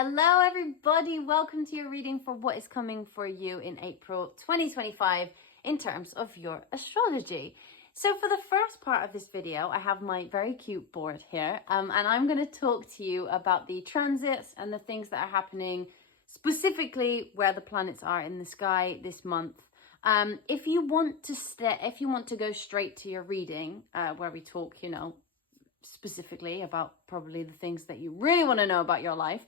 Hello everybody, welcome to your reading for what is coming for you in April 2025 in terms of your astrology. So for the first part of this video, I have my very cute board here and I'm going to talk to you about the transits and the things that are happening, specifically where the planets are in the sky this month. If you want to go straight to your reading, where we talk, specifically about probably the things that you really want to know about your life,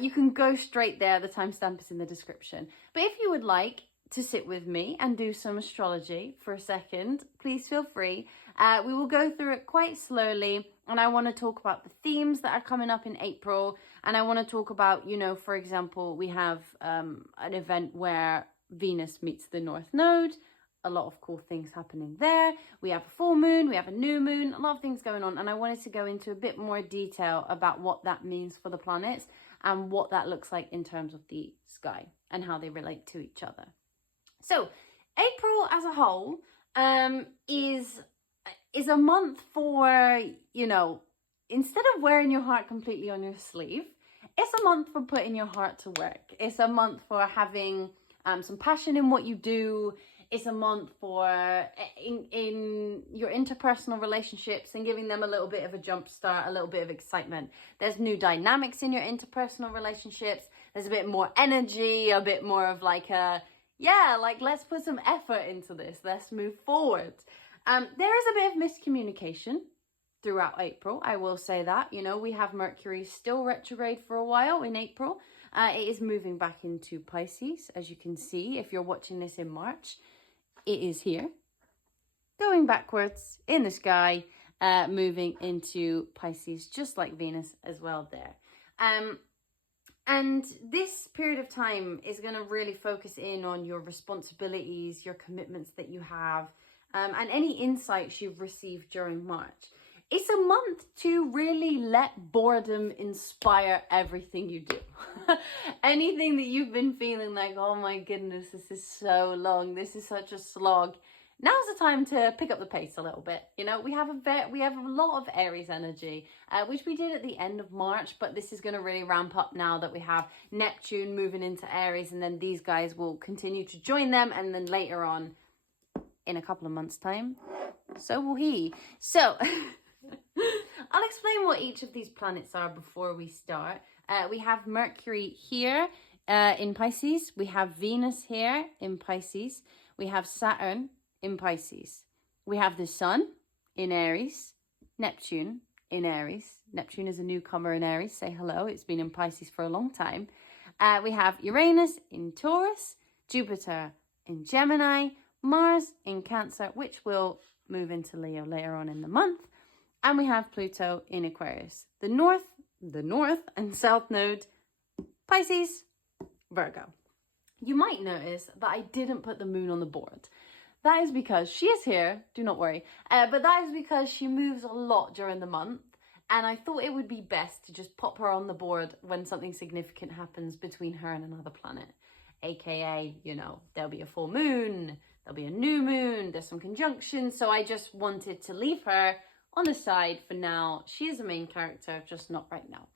you can go straight there. The timestamp is in the description. But if you would like to sit with me and do some astrology for a second, please feel free. We will go through it quite slowly, and I want to talk about the themes that are coming up in April, and I want to talk about, for example, we have an event where Venus meets the North Node. A lot of cool things happening there. We have a full moon, we have a new moon, a lot of things going on. And I wanted to go into a bit more detail about what that means for the planets and what that looks like in terms of the sky and how they relate to each other. So April as a whole is a month for, instead of wearing your heart completely on your sleeve, it's a month for putting your heart to work. It's a month for having some passion in what you do. It's a month for in your interpersonal relationships and giving them a little bit of a jump start, a little bit of excitement. There's new dynamics in your interpersonal relationships. There's a bit more energy, a bit more of let's put some effort into this. Let's move forward. There is a bit of miscommunication throughout April. I will say that, we have Mercury still retrograde for a while in April. It is moving back into Pisces, as you can see, if you're watching this in March. It is here, going backwards in the sky, moving into Pisces, just like Venus as well there. And this period of time is going to really focus in on your responsibilities, your commitments that you have, and any insights you've received during March. It's a month to really let boredom inspire everything you do. Anything that you've been feeling like, oh my goodness, this is so long, this is such a slog. Now's the time to pick up the pace a little bit. We have a lot of Aries energy, which we did at the end of March, but this is going to really ramp up now that we have Neptune moving into Aries, and then these guys will continue to join them, and then later on, in a couple of months' time, so will he. So I'll explain what each of these planets are before we start. We have Mercury here in Pisces. We have Venus here in Pisces. We have Saturn in Pisces. We have the Sun in Aries. Neptune in Aries. Neptune is a newcomer in Aries. Say hello. It's been in Pisces for a long time. We have Uranus in Taurus. Jupiter in Gemini. Mars in Cancer, which will move into Leo later on in the month. And we have Pluto in Aquarius. The North and South Node, Pisces, Virgo. You might notice that I didn't put the moon on the board. That is because she is here, do not worry, but that is because she moves a lot during the month, and I thought it would be best to just pop her on the board when something significant happens between her and another planet. AKA, there'll be a full moon, there'll be a new moon, there's some conjunctions, so I just wanted to leave her on the side for now. She is a main character, just not right now.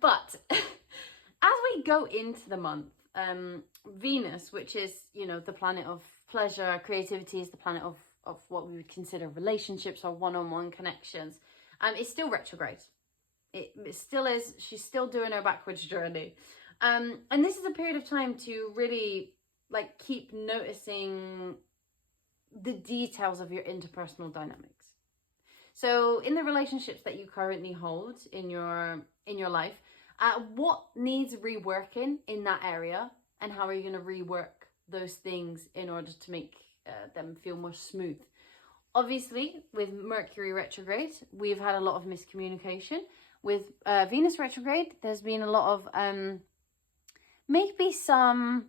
But as we go into the month, Venus, which is, the planet of pleasure, creativity, is the planet of what we would consider relationships or one-on-one connections, is still retrograde. It still is. She's still doing her backwards journey. And this is a period of time to really keep noticing the details of your interpersonal dynamics. So in the relationships that you currently hold in your life, what needs reworking in that area, and how are you going to rework those things in order to make them feel more smooth? Obviously, with Mercury retrograde, we've had a lot of miscommunication. With Venus retrograde, there's been a lot of maybe some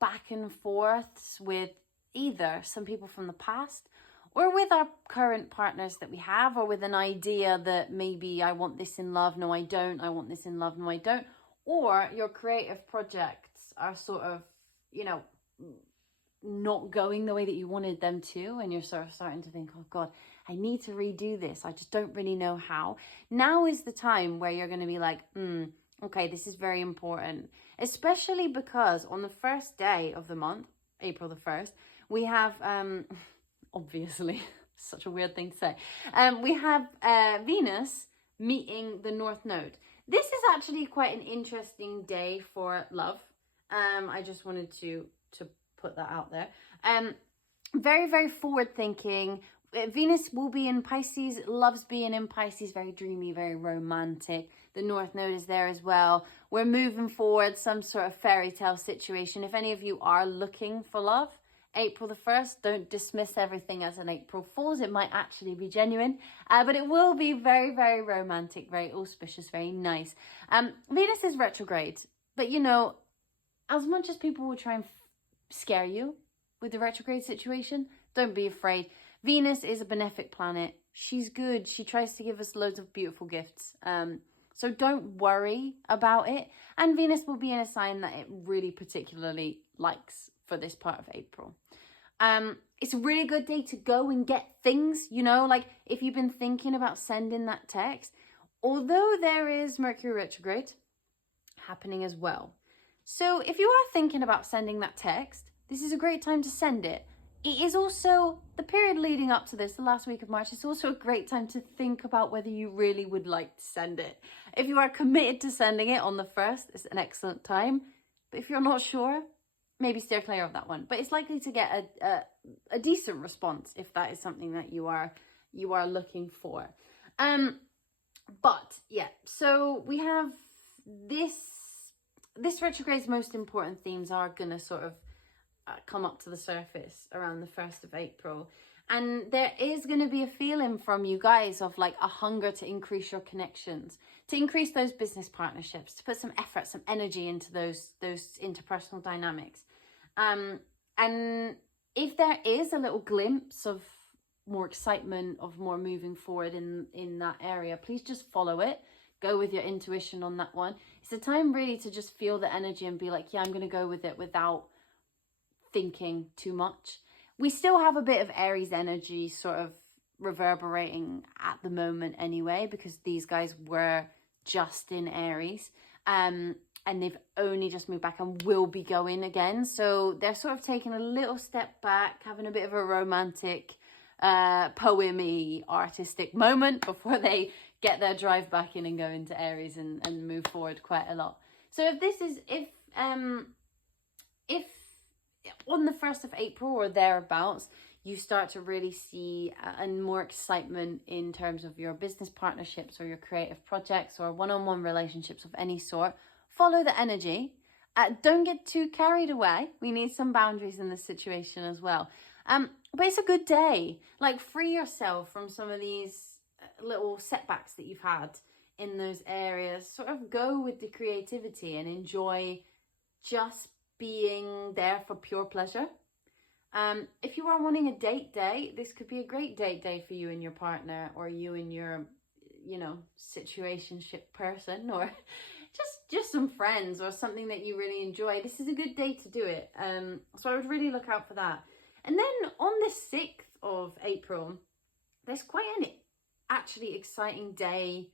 back and forths with either some people from the past, or with our current partners that we have, or with an idea that maybe I want this in love, no I don't, I want this in love, no I don't. Or your creative projects are sort of, not going the way that you wanted them to, and you're sort of starting to think, oh God, I need to redo this. I just don't really know how. Now is the time where you're going to be like, Okay, this is very important, especially because on the first day of the month, April the 1st, we have, obviously, such a weird thing to say, we have Venus meeting the North Node. This is actually quite an interesting day for love. I just wanted to put that out there. Very, very forward thinking. Venus will be in Pisces, loves being in Pisces, very dreamy, very romantic. The North Node is there as well. We're moving forward, some sort of fairy tale situation. If any of you are looking for love, April the 1st, don't dismiss everything as an April Fool's. It might actually be genuine, but it will be very, very romantic, very auspicious, very nice. Venus is retrograde, but you know, as much as people will try and scare you with the retrograde situation, don't be afraid. Venus is a benefic planet. She's good. She tries to give us loads of beautiful gifts. So don't worry about it. And Venus will be in a sign that it really particularly likes for this part of April. It's a really good day to go and get things, you know, like if you've been thinking about sending that text, although there is Mercury retrograde happening as well. So if you are thinking about sending that text, this is a great time to send it. It is also the period leading up to this, the last week of March. It's also a great time to think about whether you really would like to send it. If you are committed to sending it on the 1st, it's an excellent time. But if you're not sure, maybe steer clear of that one. But it's likely to get a decent response if that is something that you are looking for. But yeah, so we have this retrograde's most important themes are going to sort of come up to the surface around the 1st of April. And there is going to be a feeling from you guys of like a hunger to increase your connections, to increase those business partnerships, to put some effort, some energy into those interpersonal dynamics. And if there is a little glimpse of more excitement, of more moving forward in that area, please just follow it. Go with your intuition on that one. It's a time really to just feel the energy and be like, yeah, I'm going to go with it without thinking too much. We still have a bit of Aries energy sort of reverberating at the moment anyway, because these guys were just in Aries, and they've only just moved back and will be going again. So they're sort of taking a little step back, having a bit of a romantic, poemy, artistic moment before they get their drive back in and go into Aries and move forward quite a lot. So if on the 1st of April or thereabouts, you start to really see and more excitement in terms of your business partnerships or your creative projects or one-on-one relationships of any sort, follow the energy. Don't get too carried away. We need some boundaries in this situation as well. But it's a good day. Like, free yourself from some of these little setbacks that you've had in those areas. Sort of go with the creativity and enjoy just being there for pure pleasure. If you are wanting a date day, this could be a great date day for you and your partner, or you and your, you know, situationship person, or just some friends or something that you really enjoy. This is a good day to do it. So I would really look out for that. And then on the 6th of April, there's quite an actually exciting day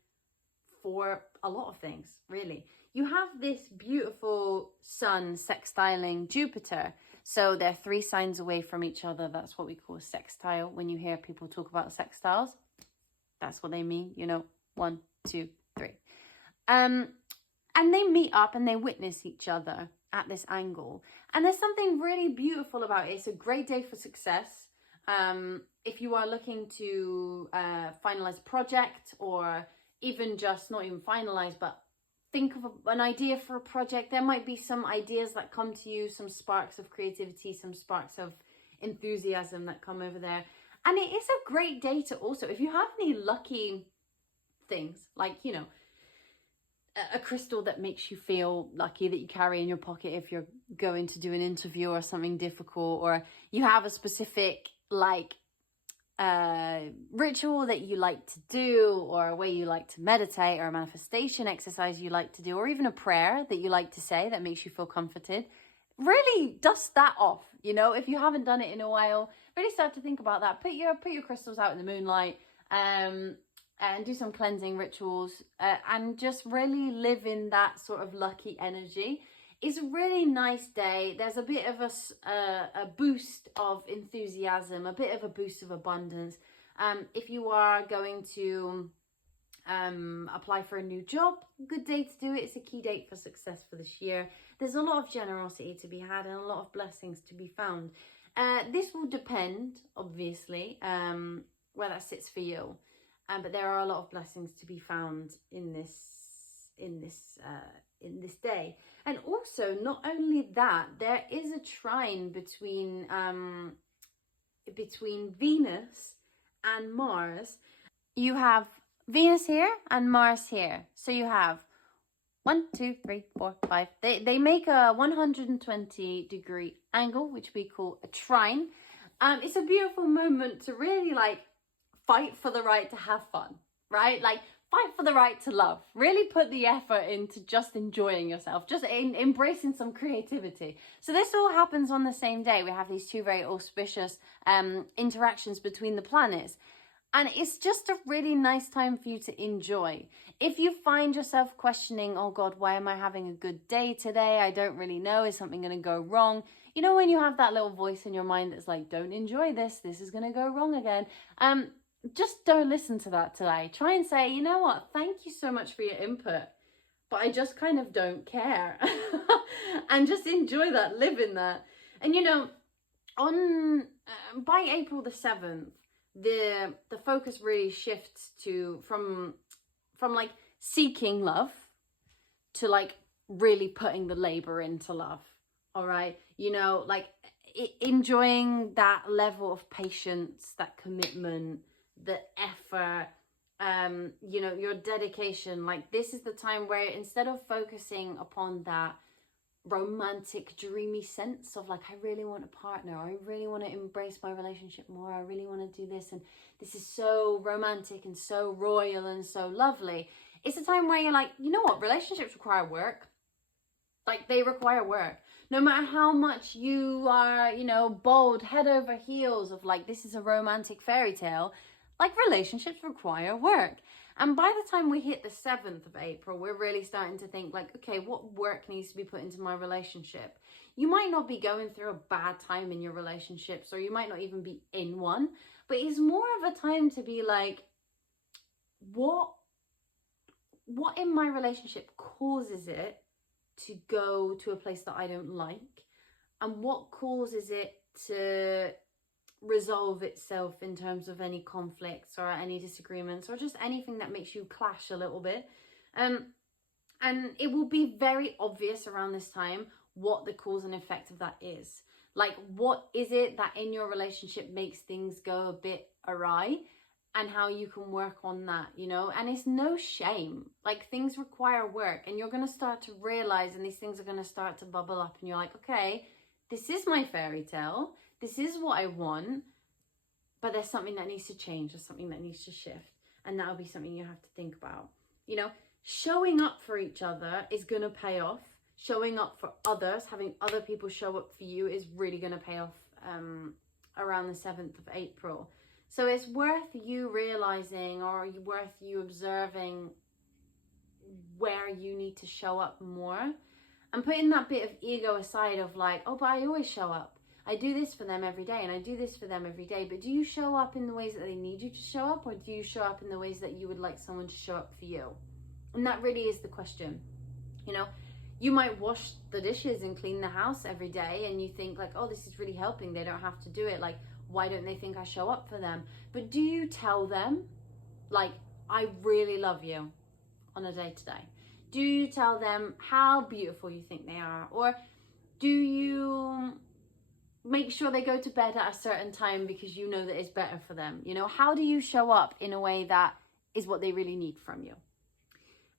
for a lot of things, really. You have this beautiful sun sextiling Jupiter. So they're 3 signs away from each other. That's what we call a sextile. When you hear people talk about sextiles, that's what they mean, you know, 1, 2, 3. And they meet up and they witness each other at this angle. And there's something really beautiful about it. It's a great day for success. If you are looking to finalize a project, or even just not even finalize, but think of an idea for a project, there might be some ideas that come to you, some sparks of creativity, some sparks of enthusiasm that come over there. And it is a great day to also, if you have any lucky things, like, you know, a crystal that makes you feel lucky that you carry in your pocket if you're going to do an interview or something difficult, or you have a specific like ritual that you like to do, or a way you like to meditate, or a manifestation exercise you like to do, or even a prayer that you like to say that makes you feel comforted, really dust that off. You know, if you haven't done it in a while, really start to think about that. Put your crystals out in the moonlight, and do some cleansing rituals, and just really live in that sort of lucky energy. It's a really nice day. There's a bit of a boost of enthusiasm, a bit of a boost of abundance. If you are going to apply for a new job, good day to do it. It's a key date for success for this year. There's a lot of generosity to be had and a lot of blessings to be found. This will depend, obviously, where that sits for you. But there are a lot of blessings to be found in this day. And also, not only that, there is a trine between Venus and Mars. You have Venus here and Mars here. So you have 1, 2, 3, 4, 5. They make a 120-degree angle, which we call a trine. It's a beautiful moment to really like fight for the right to have fun, right? Like fight for the right to love. Really put the effort into just enjoying yourself, just embracing some creativity. So this all happens on the same day. We have these two very auspicious interactions between the planets. And it's just a really nice time for you to enjoy. If you find yourself questioning, oh God, why am I having a good day today? I don't really know. Is something going to go wrong? You know, when you have that little voice in your mind that's like, don't enjoy this. This is going to go wrong again. Just don't listen to that today. Try and say, you know what? Thank you so much for your input, but I just kind of don't care. And just enjoy that, live in that. And you know, by April the 7th, the focus really shifts to from like seeking love to like really putting the labor into love. All right, you know, like enjoying that level of patience, that commitment, the effort, you know, your dedication. Like this is the time where instead of focusing upon that romantic dreamy sense of like, I really want a partner, I really want to embrace my relationship more, I really want to do this, and this is so romantic and so royal and so lovely. It's a time where you're like, you know what, relationships require work. Like they require work. No matter how much you are, you know, bold head over heels of like, this is a romantic fairy tale, like relationships require work. And by the time we hit the 7th of April, we're really starting to think like, okay, what work needs to be put into my relationship? You might not be going through a bad time in your relationships, or you might not even be in one, but it's more of a time to be like, what in my relationship causes it to go to a place that I don't like? And what causes it to resolve itself in terms of any conflicts or any disagreements or just anything that makes you clash a little bit? And it will be very obvious around this time what the cause and effect of that is. Like, what is it that in your relationship makes things go a bit awry, and how you can work on that, you know? And it's no shame. Like, things require work, and you're going to start to realize, and these things are going to start to bubble up, and you're like, okay, this is my fairy tale. This is what I want, but there's something that needs to change. There's something that needs to shift. And that'll be something you have to think about. You know, showing up for each other is going to pay off. Showing up for others, having other people show up for you is really going to pay off around the 7th of April. So it's worth you realizing, or worth you observing where you need to show up more, and putting that bit of ego aside of like, oh, but I always show up. I do this for them every day, and I do this for them every day. But do you show up in the ways that they need you to show up, or do you show up in the ways that you would like someone to show up for you? And that really is the question. You know, you might wash the dishes and clean the house every day, and you think like, oh, this is really helping. They don't have to do it. Like, why don't they think I show up for them? But do you tell them, like, I really love you on a day-to-day? Do you tell them how beautiful you think they are? Or do you make sure they go to bed at a certain time because you know that it's better for them? You know, how do you show up in a way that is what they really need from you?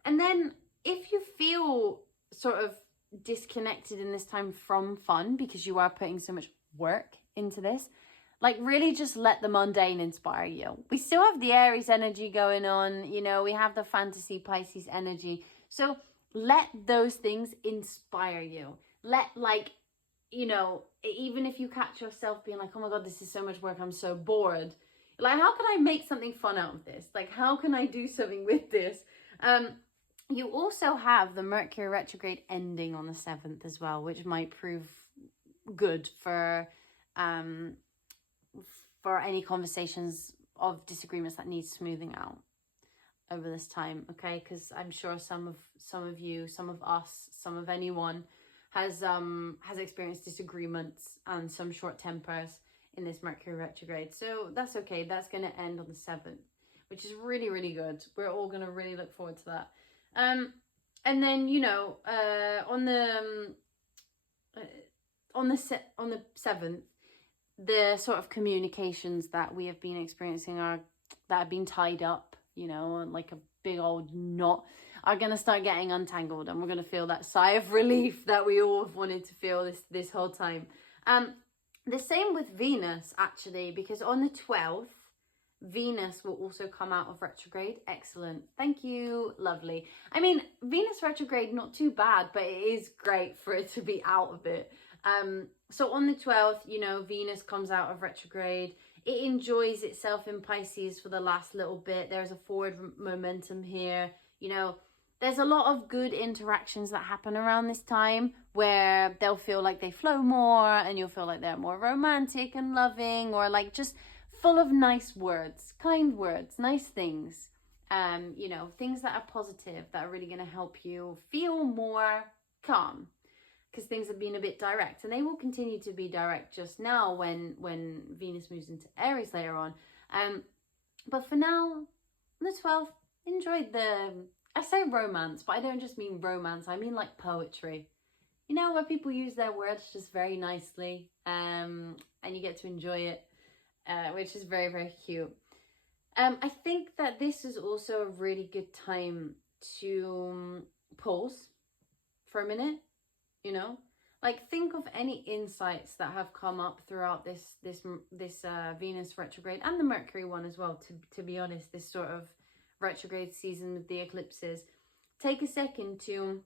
And then if you feel sort of disconnected in this time from fun because you are putting so much work into this, like really just let the mundane inspire you. We still have the Aries energy going on, you know, we have the fantasy Pisces energy. So let those things inspire you. Let, like, you know, even if you catch yourself being like, oh my God, this is so much work, I'm so bored, Like, how can I make something fun out of this? Like, how can I do something with this? You also have the Mercury retrograde ending on the 7th as well, which might prove good for any conversations of disagreements that need smoothing out over this time, okay? Because I'm sure some of you, some of us, some of anyone has experienced disagreements and some short tempers in this Mercury retrograde. So that's okay. That's going to end on the 7th, which is really, really good. We're all going to really look forward to that. And then, you know, on the 7th, the sort of communications that we have been experiencing that have been tied up, you know, like a big old knot, are going to start getting untangled, and we're going to feel that sigh of relief that we all have wanted to feel this whole time. The same with Venus, actually, because on the 12th, Venus will also come out of retrograde. Excellent. Thank you. Lovely. I mean, Venus retrograde, not too bad, but it is great for it to be out of it. So on the 12th, you know, Venus comes out of retrograde. It enjoys itself in Pisces for the last little bit. There's a forward momentum here. You know, there's a lot of good interactions that happen around this time where they'll feel like they flow more, and you'll feel like they're more romantic and loving, or like just full of nice words, kind words, nice things. You know, things that are positive, that are really going to help you feel more calm, because things have been a bit direct, and they will continue to be direct just now when Venus moves into Aries later on. But for now, on the 12th, enjoy I say romance, but I don't just mean romance, I mean like poetry. You know, where people use their words just very nicely, and you get to enjoy it, which is very, very cute. I think that this is also a really good time to pause for a minute, you know? Like, think of any insights that have come up throughout this Venus retrograde, and the Mercury one as well, to be honest, this sort of retrograde season with the eclipses. Take a second to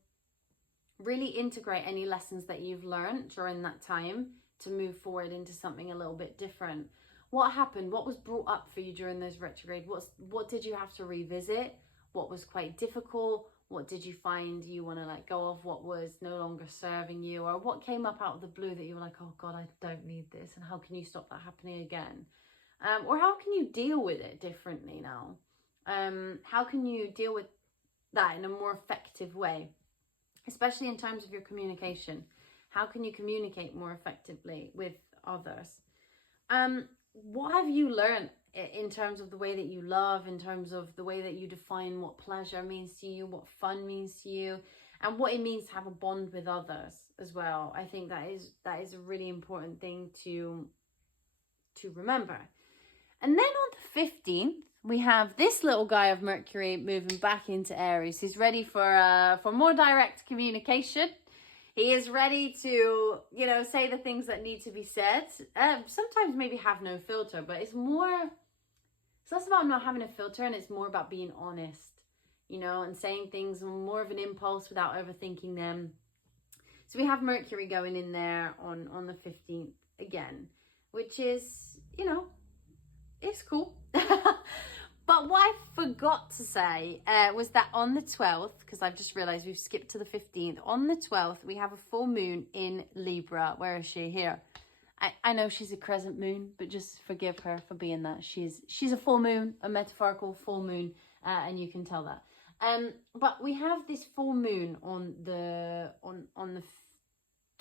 really integrate any lessons that you've learned during that time to move forward into something a little bit different. What happened? What was brought up for you during those retrograde? What did you have to revisit? What was quite difficult? What did you find you want to let go of? What was no longer serving you? Or what came up out of the blue that you were like, oh God, I don't need this. And how can you stop that happening again? Or how can you deal with it differently now? How can you deal with that in a more effective way? Especially in terms of your communication. How can you communicate more effectively with others? What have you learned in terms of the way that you love, in terms of the way that you define what pleasure means to you, what fun means to you, and what it means to have a bond with others as well? I think that is a really important thing to remember. And then on the 15th, we have this little guy of Mercury moving back into Aries. He's ready for more direct communication. He is ready to, you know, say the things that need to be said. Sometimes maybe have no filter, but it's less about not having a filter, and it's more about being honest, you know, and saying things more of an impulse without overthinking them. So we have Mercury going in there on the 15th again, which is, you know, it's cool. But what I forgot to say was that on the 12th, because I've just realized we've skipped to the 15th, on the 12th, we have a full moon in Libra. Where is she? Here. I know she's a crescent moon, but just forgive her for being that. She's a full moon, a metaphorical full moon, and you can tell that. But we have this full moon on the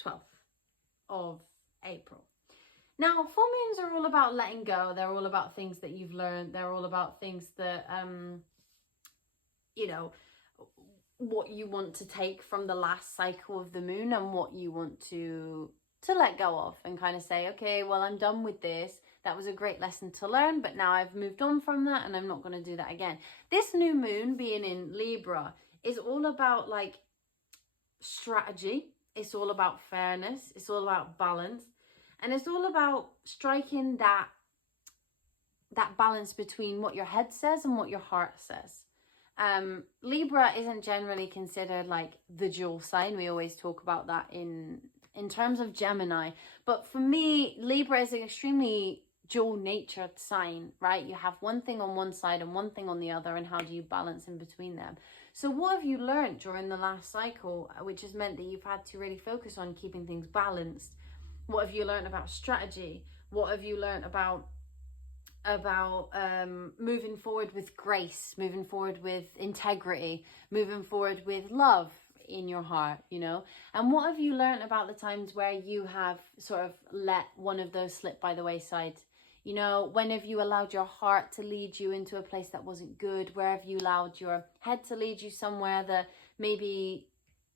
12th of April. Now, full moons are all about letting go. They're all about things that you've learned. They're all about things that, you know, what you want to take from the last cycle of the moon, and what you want to let go of, and kind of say, okay, well, I'm done with this. That was a great lesson to learn, but now I've moved on from that, and I'm not going to do that again. This new moon being in Libra is all about like strategy. It's all about fairness. It's all about balance. And it's all about striking that balance between what your head says and what your heart says. Libra isn't generally considered like the dual sign. We always talk about that in terms of Gemini. But for me, Libra is an extremely dual natured sign, right? You have one thing on one side and one thing on the other, and how do you balance in between them? So what have you learned during the last cycle, which has meant that you've had to really focus on keeping things balanced? What have you learned about strategy? What have you learned about moving forward with grace, moving forward with integrity, moving forward with love in your heart, you know? And what have you learned about the times where you have sort of let one of those slip by the wayside? You know, when have you allowed your heart to lead you into a place that wasn't good? Where have you allowed your head to lead you somewhere that maybe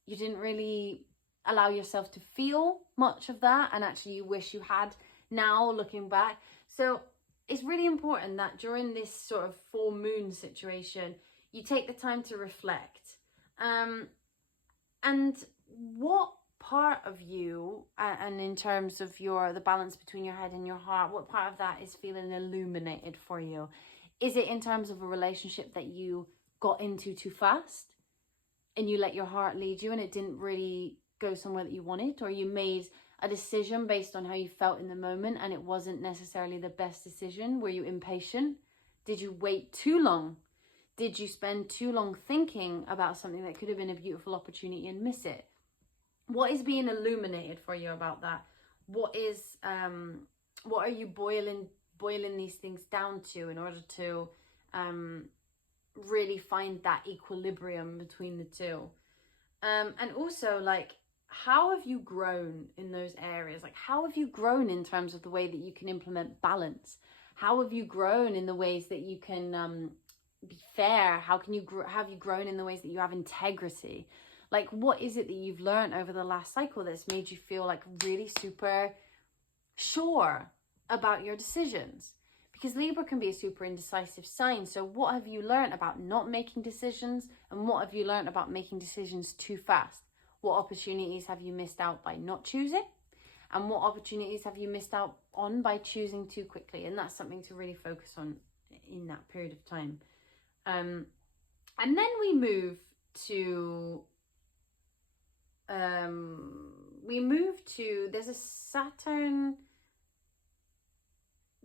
you didn't really allow yourself to feel much of that, and actually you wish you had now looking back? So it's really important that during this sort of full moon situation, you take the time to reflect. And what part of you, and in terms of the balance between your head and your heart, what part of that is feeling illuminated for you? Is it in terms of a relationship that you got into too fast and you let your heart lead you and it didn't really go somewhere that you wanted? Or you made a decision based on how you felt in the moment and it wasn't necessarily the best decision? Were you impatient? Did you wait too long? Did you spend too long thinking about something that could have been a beautiful opportunity and miss it? What is being illuminated for you about that? What are you boiling these things down to in order to really find that equilibrium between the two? And also, like, how have you grown in those areas? Like, how have you grown in terms of the way that you can implement balance? How have you grown in the ways that you can be fair? How can you have you grown in the ways that you have integrity? Like, what is it that you've learned over the last cycle that's made you feel like really super sure about your decisions? Because Libra can be a super indecisive sign. So what have you learned about not making decisions, and what have you learned about making decisions too fast? What opportunities have you missed out by not choosing? And what opportunities have you missed out on by choosing too quickly? And that's something to really focus on in that period of time. And then we move to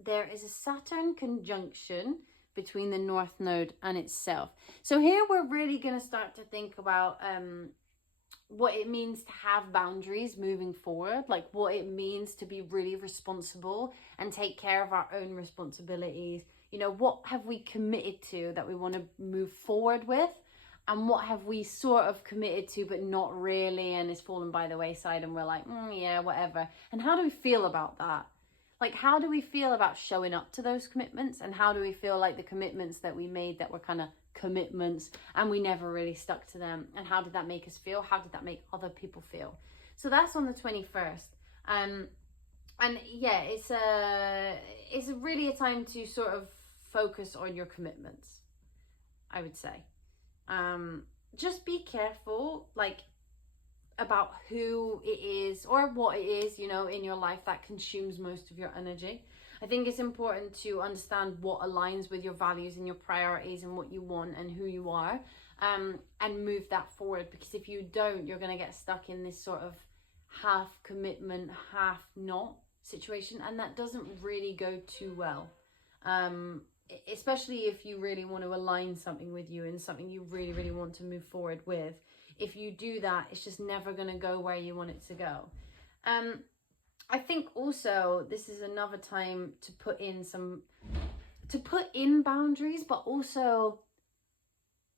there is a Saturn conjunction between the North Node and itself. So here we're really going to start to think about what it means to have boundaries moving forward, like what it means to be really responsible and take care of our own responsibilities. You know, what have we committed to that we want to move forward with? And what have we sort of committed to, but not really, and it's fallen by the wayside, and we're like, yeah, whatever. And how do we feel about that? Like, how do we feel about showing up to those commitments? And how do we feel like the commitments that we made that were kind of commitments and we never really stuck to them? And how did that make us feel? How did that make other people feel? So that's on the 21st. And yeah, it's really a time to sort of focus on your commitments, I would say. Just be careful, like, about who it is or what it is, you know, in your life that consumes most of your energy. I think it's important to understand what aligns with your values and your priorities and what you want and who you are, and move that forward. Because if you don't, you're going to get stuck in this sort of half commitment, half not situation, and that doesn't really go too well. Especially if you really want to align something with you and something you really, really want to move forward with. If you do that, it's just never going to go where you want it to go. I think also this is another time to put in boundaries, but also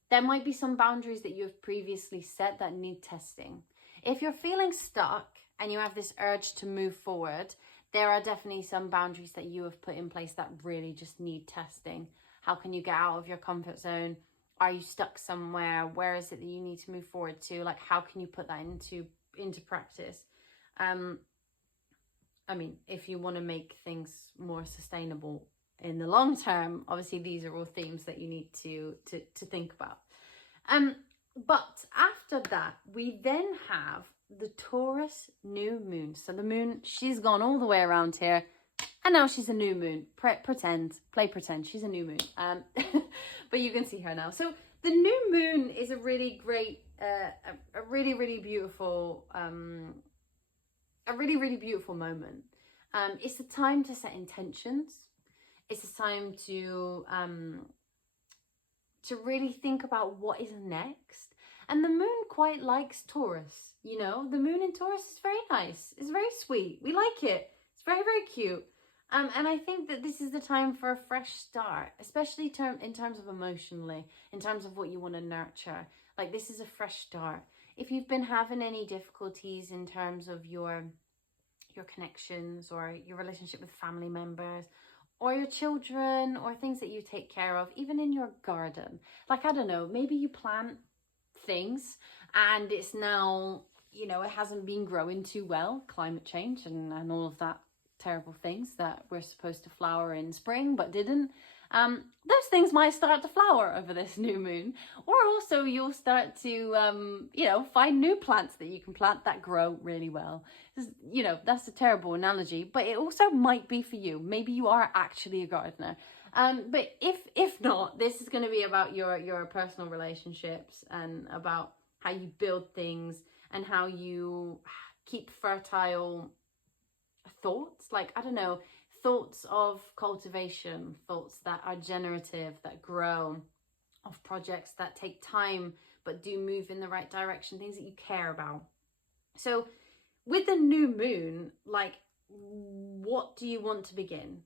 there might be some boundaries that you have previously set that need testing. If you're feeling stuck and you have this urge to move forward, there are definitely some boundaries that you have put in place that really just need testing. How can you get out of your comfort zone? Are you stuck somewhere? Where is it that you need to move forward to? Like, how can you put that into practice? I mean, if you want to make things more sustainable in the long term, obviously these are all themes that you need to think about. But after that, we then have the Taurus new moon. So the moon, she's gone all the way around here, and now she's a new moon. Play pretend she's a new moon. But you can see her now. So the new moon is a really great, a really, really beautiful moment. It's a time to set intentions. It's a time to really think about what is next. And the moon quite likes Taurus, you know. The moon in Taurus is very nice. It's very sweet. We like it. It's very, very cute. And I think that this is the time for a fresh start, especially in terms of emotionally, in terms of what you want to nurture. Like, this is a fresh start. If you've been having any difficulties in terms of your connections or your relationship with family members or your children or things that you take care of, even in your garden. Like, I don't know, maybe you plant things and it's now, you know, it hasn't been growing too well, climate change and all of that terrible things that were supposed to flower in spring but didn't. Those things might start to flower over this new moon, or also you'll start to you know, find new plants that you can plant that grow really well. You know, that's a terrible analogy, but it also might be for you. Maybe you are actually a gardener. But if not, this is going to be about your personal relationships and about how you build things and how you keep fertile thoughts. Like, I don't know, thoughts of cultivation, thoughts that are generative, that grow, of projects that take time but do move in the right direction, things that you care about. So with the new moon, like, what do you want to begin?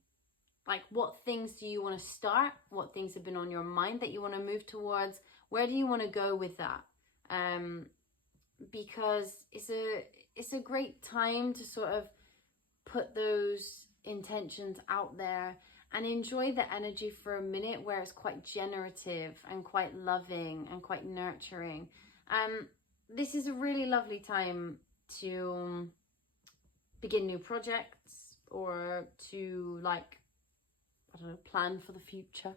Like, what things do you want to start? What things have been on your mind that you want to move towards? Where do you want to go with that? Because it's a great time to sort of put those intentions out there and enjoy the energy for a minute where it's quite generative and quite loving and quite nurturing. This is a really lovely time to begin new projects or to, like, I don't know, plan for the future.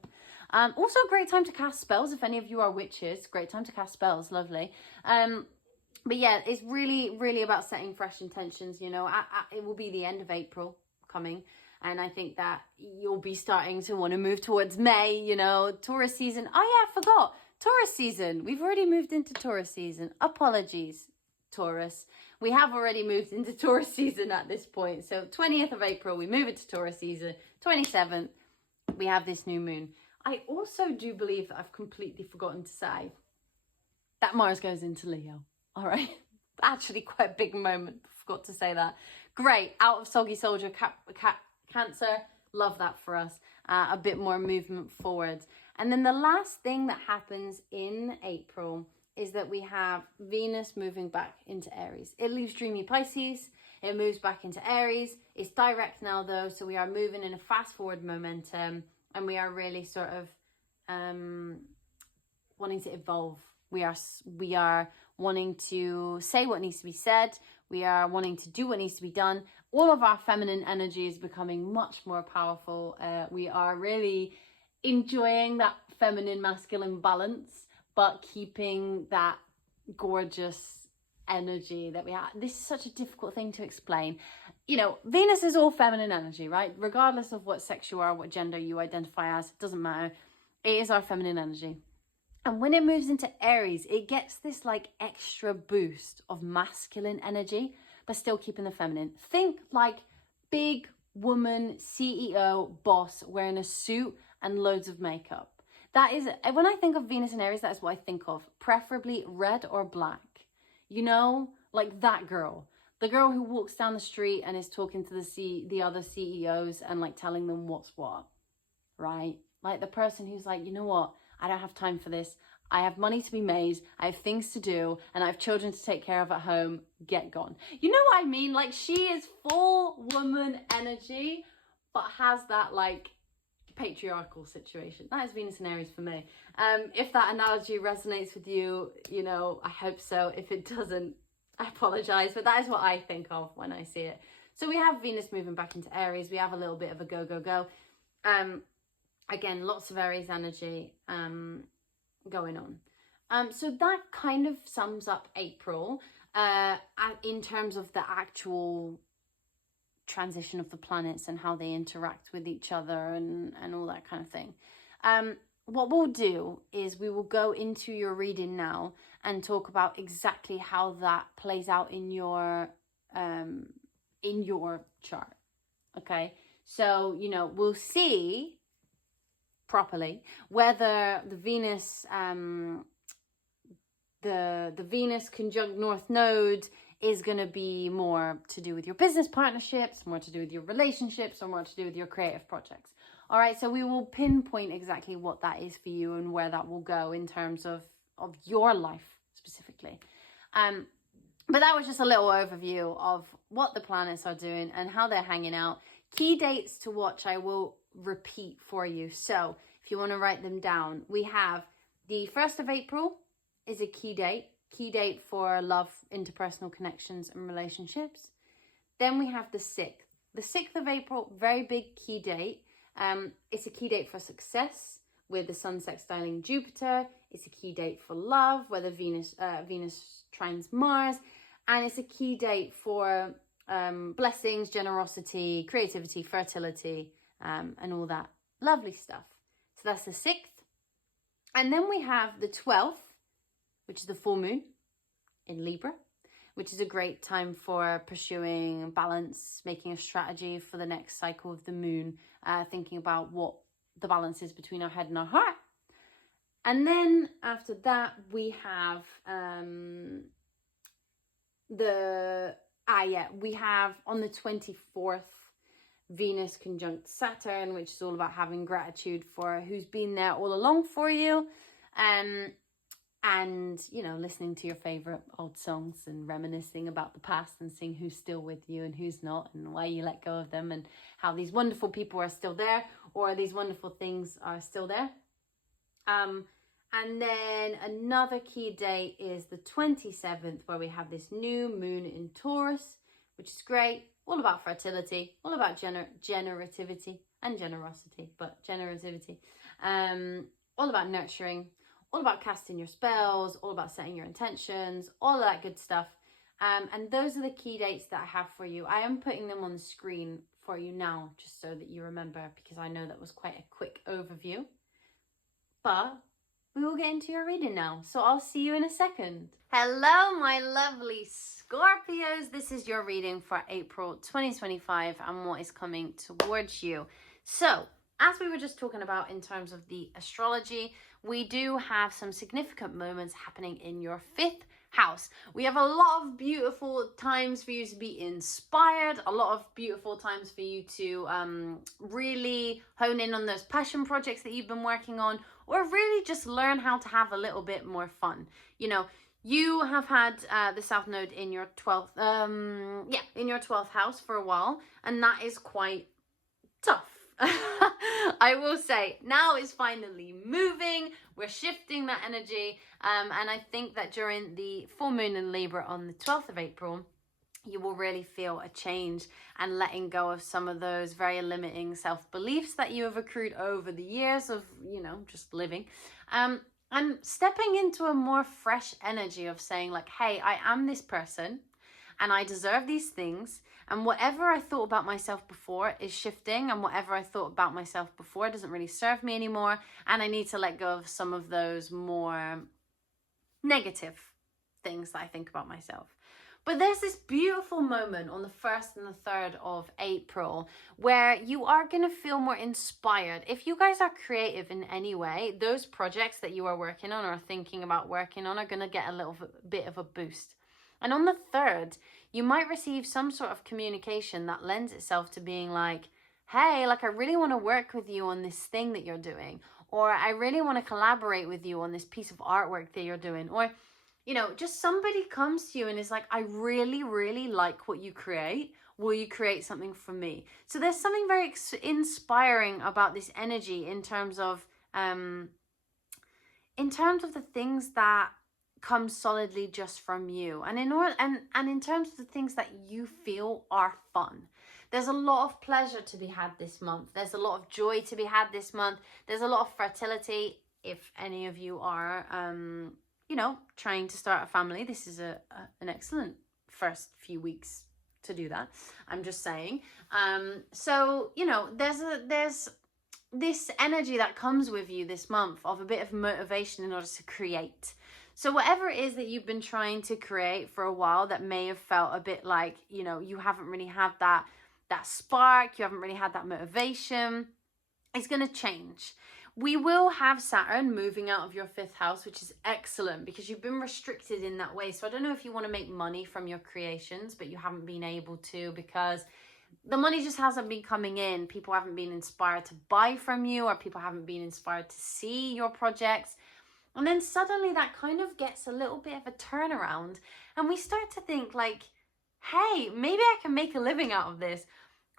Also a great time to cast spells. If any of you are witches, great time to cast spells, lovely. But yeah, it's really, really about setting fresh intentions, you know. It will be the end of April coming, and I think that you'll be starting to want to move towards May, you know, Taurus season. Oh yeah, I forgot. Taurus season. We've already moved into Taurus season. Apologies, Taurus. We have already moved into Taurus season at this point. So 20th of April, we move into Taurus season. 27th, we have this new moon. I also do believe that I've completely forgotten to say that Mars goes into Leo. All right, actually quite a big moment. Forgot to say that. Great, out of Soggy Soldier, Cancer. Love that for us. A bit more movement forward. And then the last thing that happens in April is that we have Venus moving back into Aries. It leaves dreamy Pisces. It moves back into Aries. It's direct now though, so we are moving in a fast forward momentum, and we are really sort of wanting to evolve. We are wanting to say what needs to be said. We are wanting to do what needs to be done. All of our feminine energy is becoming much more powerful. We are really enjoying that feminine masculine balance, but keeping that gorgeous energy that we have. This is such a difficult thing to explain. You know, Venus is all feminine energy, right? Regardless of what sex you are, what gender you identify as, it doesn't matter. It is our feminine energy. And when it moves into Aries, it gets this like extra boost of masculine energy, but still keeping the feminine. Think like big woman, CEO, boss wearing a suit and loads of makeup. That is, when I think of Venus and Aries, that is what I think of. Preferably red or black. You know, like that girl. The girl who walks down the street and is talking to the other CEOs and like telling them what's what, right? Like the person who's like, you know what? I don't have time for this. I have money to be made. I have things to do, and I have children to take care of at home. Get gone. You know what I mean? Like, she is full woman energy, but has that like patriarchal situation. That is Venus and Aries for me. If that analogy resonates with you, you know, I hope so. If it doesn't, I apologize, but that is what I think of when I see it. So we have Venus moving back into Aries. We have a little bit of a go, go, go. Again, lots of Aries energy going on. So that kind of sums up April in terms of the actual transition of the planets and how they interact with each other and all that kind of thing. What we'll do is we will go into your reading now and talk about exactly how that plays out in your chart. Okay, so, you know, we'll see properly whether the Venus, the Venus conjunct North Node is going to be more to do with your business partnerships, more to do with your relationships, or more to do with your creative projects. All right, so we will pinpoint exactly what that is for you and where that will go in terms of your life specifically. But that was just a little overview of what the planets are doing and how they're hanging out. Key dates to watch, I will repeat for you. So if you want to write them down, we have the 1st of April is a key date for love, interpersonal connections and relationships. Then we have the 6th. The 6th of April, very big key date. It's a key date for success with the Sun sextiling Jupiter. It's a key date for love, where the Venus trines Mars. And it's a key date for blessings, generosity, creativity, fertility, and all that lovely stuff. So that's the 6th. And then we have the 12th, which is the full moon in Libra, which is a great time for pursuing balance, making a strategy for the next cycle of the moon, thinking about what the balance is between our head and our heart. And then after that, we have we have on the 24th, Venus conjunct Saturn, which is all about having gratitude for who's been there all along for you. And, you know, listening to your favorite old songs and reminiscing about the past and seeing who's still with you and who's not and why you let go of them and how these wonderful people are still there or these wonderful things are still there. And then another key date is the 27th, where we have this new moon in Taurus, which is great. All about fertility, all about generativity and generosity, but generativity. All about nurturing, all about casting your spells, all about setting your intentions, all of that good stuff. And those are the key dates that I have for you. I am putting them on the screen for you now, just so that you remember, because I know that was quite a quick overview. But we will get into your reading now. So I'll see you in a second. Hello, my lovely Scorpios. This is your reading for April 2025 and what is coming towards you. So, as we were just talking about in terms of the astrology, we do have some significant moments happening in your 5th house. We have a lot of beautiful times for you to be inspired, a lot of beautiful times for you to really hone in on those passion projects that you've been working on, or really just learn how to have a little bit more fun. You know, you have had the South Node in your 12th, in your 12th house for a while, and that is quite tough. I will say, now it's finally moving, we're shifting that energy, and I think that during the full moon in Libra on the 12th of April, you will really feel a change and letting go of some of those very limiting self-beliefs that you have accrued over the years of, you know, just living, and stepping into a more fresh energy of saying like, hey, I am this person and I deserve these things. And whatever I thought about myself before is shifting, and whatever I thought about myself before doesn't really serve me anymore. And I need to let go of some of those more negative things that I think about myself. But there's this beautiful moment on the 1st and the 3rd of April where you are going to feel more inspired. If you guys are creative in any way, those projects that you are working on or thinking about working on are going to get a little bit of a boost. And on the 3rd, you might receive some sort of communication that lends itself to being like, hey, like I really want to work with you on this thing that you're doing, or I really want to collaborate with you on this piece of artwork that you're doing, or, you know, just somebody comes to you and is like, I really, really like what you create. Will you create something for me? So there's something very inspiring about this energy in terms of the things that come solidly just from you, and in terms of the things that you feel are fun. There's a lot of pleasure to be had this month. There's a lot of joy to be had this month. There's a lot of fertility. If any of you are you know, trying to start a family, this is an excellent first few weeks to do that. I'm just saying. So, you know, there's this energy that comes with you this month of a bit of motivation in order to create. So whatever it is that you've been trying to create for a while that may have felt a bit like, you know, you haven't really had that that spark, you haven't really had that motivation. It's going to change. We will have Saturn moving out of your 5th house, which is excellent because you've been restricted in that way. So I don't know if you want to make money from your creations, but you haven't been able to because the money just hasn't been coming in. People haven't been inspired to buy from you, or people haven't been inspired to see your projects. And then suddenly that kind of gets a little bit of a turnaround. And we start to think like, hey, maybe I can make a living out of this.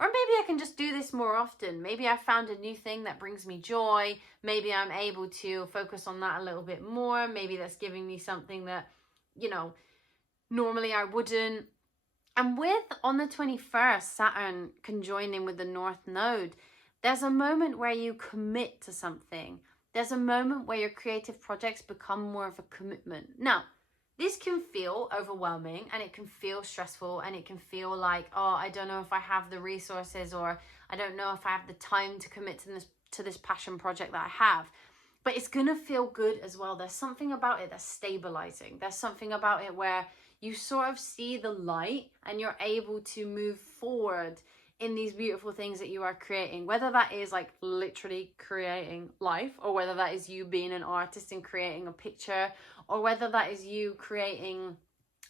Or maybe I can just do this more often. Maybe I found a new thing that brings me joy. Maybe I'm able to focus on that a little bit more. Maybe that's giving me something that, you know, normally I wouldn't. And with, on the 21st, Saturn conjoining with the North Node, there's a moment where you commit to something. There's a moment where your creative projects become more of a commitment. Now, this can feel overwhelming and it can feel stressful and it can feel like, oh, I don't know if I have the resources, or I don't know if I have the time to commit to this passion project that I have. But it's going to feel good as well. There's something about it that's stabilizing. There's something about it where you sort of see the light and you're able to move forward in these beautiful things that you are creating, whether that is like literally creating life, or whether that is you being an artist and creating a picture, or whether that is you creating,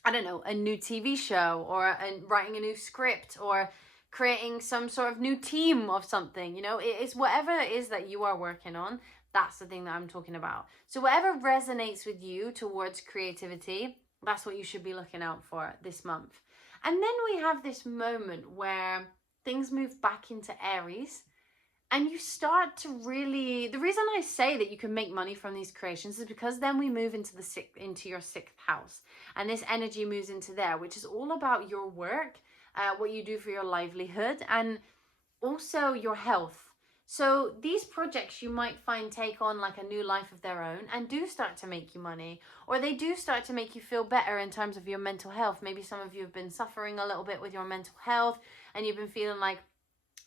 I don't know, a new TV show, or writing a new script, or creating some sort of new team of something. You know, it's whatever it is that you are working on. That's the thing that I'm talking about. So whatever resonates with you towards creativity, that's what you should be looking out for this month. And then we have this moment where things move back into Aries, and you start to really, the reason I say that you can make money from these creations is because then we move into your 6th house, and this energy moves into there, which is all about your work, what you do for your livelihood, and also your health. So these projects you might find take on like a new life of their own and do start to make you money, or they do start to make you feel better in terms of your mental health. Maybe some of you have been suffering a little bit with your mental health and you've been feeling like,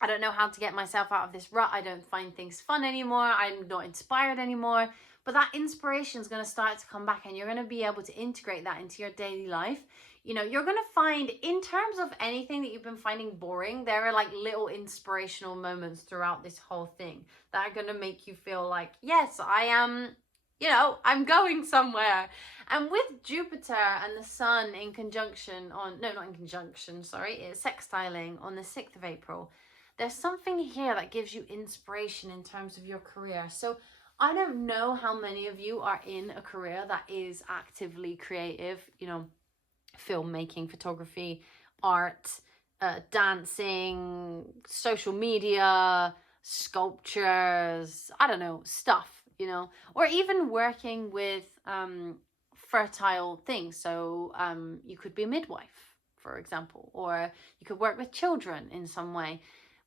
I don't know how to get myself out of this rut. I don't find things fun anymore. I'm not inspired anymore. But that inspiration is going to start to come back, and you're going to be able to integrate that into your daily life. You know, you're going to find, in terms of anything that you've been finding boring, there are like little inspirational moments throughout this whole thing that are going to make you feel like, yes, I am, you know, I'm going somewhere. And with Jupiter and the Sun in conjunction on, no, not in conjunction, sorry, it's sextiling on the 6th of April. There's something here that gives you inspiration in terms of your career. So I don't know how many of you are in a career that is actively creative, you know, filmmaking, photography, art, dancing, social media, sculptures, I don't know, stuff, you know, or even working with fertile things. So you could be a midwife, for example, or you could work with children in some way.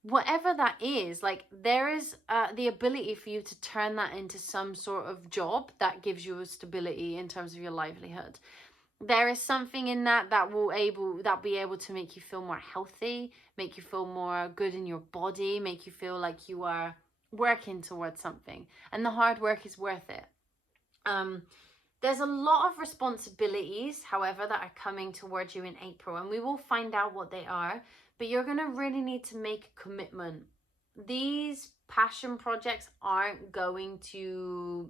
Whatever that is, like there is the ability for you to turn that into some sort of job that gives you a stability in terms of your livelihood. There is something in that be able to make you feel more healthy, make you feel more good in your body, make you feel like you are working towards something, and the hard work is worth it. There's a lot of responsibilities, however, that are coming towards you in April, and we will find out what they are. But you're going to really need to make a commitment. These passion projects aren't going to